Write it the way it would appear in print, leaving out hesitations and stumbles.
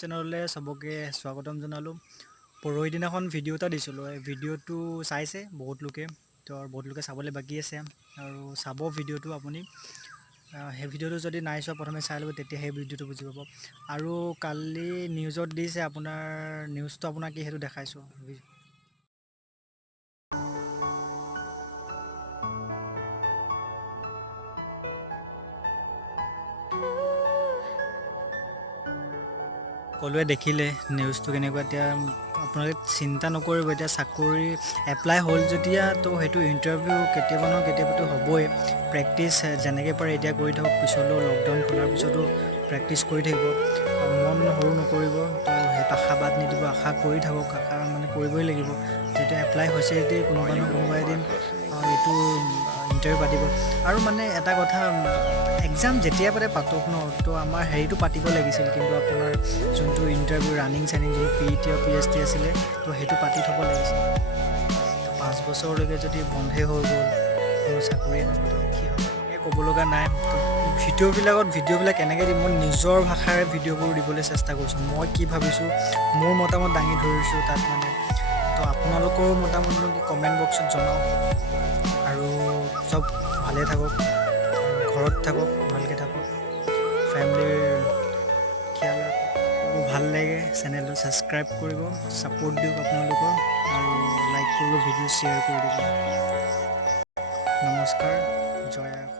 চেনেললৈ সবকে স্বাগতম জনালোঁ। পৰহি দিনাখন ভিডিঅ' এটা দিছিলোঁ, এই ভিডিঅ'টো চাইছে বহুত লোকে, তো বহুত লোকে চাবলৈ বাকী আছে আৰু চাব ভিডিঅ'টো আপুনি। সেই ভিডিঅ'টো যদি নাই চোৱা প্ৰথমে চাই ল'ব, তেতিয়া সেই ভিডিঅ'টো বুজি পাব। আৰু কালি নিউজত দিছে, আপোনাৰ নিউজটো আপোনাক কি সেইটো দেখাইছোঁ। সকলোৱে দেখিলে নিউজটো কেনেকুৱা। এতিয়া আপোনালোকে চিন্তা নকৰিব, এতিয়া চাকৰি এপ্লাই হ'ল যেতিয়া তো সেইটো ইণ্টাৰভিউ কেতিয়াবা নহয় কেতিয়াবাতো হ'বই। প্ৰেক্টিচ যেনেকৈ পাৰে এতিয়া কৰি থাকক, পিছলৈও লকডাউন খোলাৰ পিছতো প্ৰেক্টিচ কৰি থাকিব, মন সৰু নকৰিব। তো সেইটো আশাবাদ নিদিব, আশা কৰি থাকক, আশা মানে কৰিবই লাগিব। যিহেতু এপ্লাই হৈছে যদি কোনোবা নহয় কোনোবা এদিন এইটো ইণ্টাৰভিউ পাতিব। আৰু মানে এটা কথা, এক্সাম যেতিয়া পাতে পাতক ন, তো আমাৰ হেৰিটো পাতিব লাগিছিল, কিন্তু আপোনাৰ যোনটো ইণ্টাৰভিউ ৰানিং যোনটো PET আৰু PST আছিলে, তো সেইটো পাতি থ'ব লাগিছিল। তো 5 বছৰলৈকে যদি বন্ধে হৈ গ'ল, কোনো চাকৰিয়ে নহ'ব, কি হ'ব এই ক'ব লগা নাই। তো ভিডিঅ'বিলাক কেনেকৈ দিম, মই নিজৰ ভাষাৰে ভিডিঅ'বোৰ দিবলৈ চেষ্টা কৰিছোঁ। মই কি ভাবিছোঁ, মোৰ মতামত দাঙি ধৰিছোঁ তাত মানে। তো আপোনালোকৰো মতামত কি কমেণ্ট বক্সত জনাওক। আৰু চব ভালে থাকক, ঘৰত থাকক, ভালকৈ থাকক, ফেমিলিৰ খিয়াল ৰাখক। ভাল লাগে চেনেলটো ছাবস্ক্ৰাইব কৰিব, ছাপোৰ্ট দিয়ক আপোনালোকৰ, আৰু লাইক কৰিব, ভিডিঅ' শ্বেয়াৰ কৰি দিব। নমস্কাৰ, জয় আই অসম।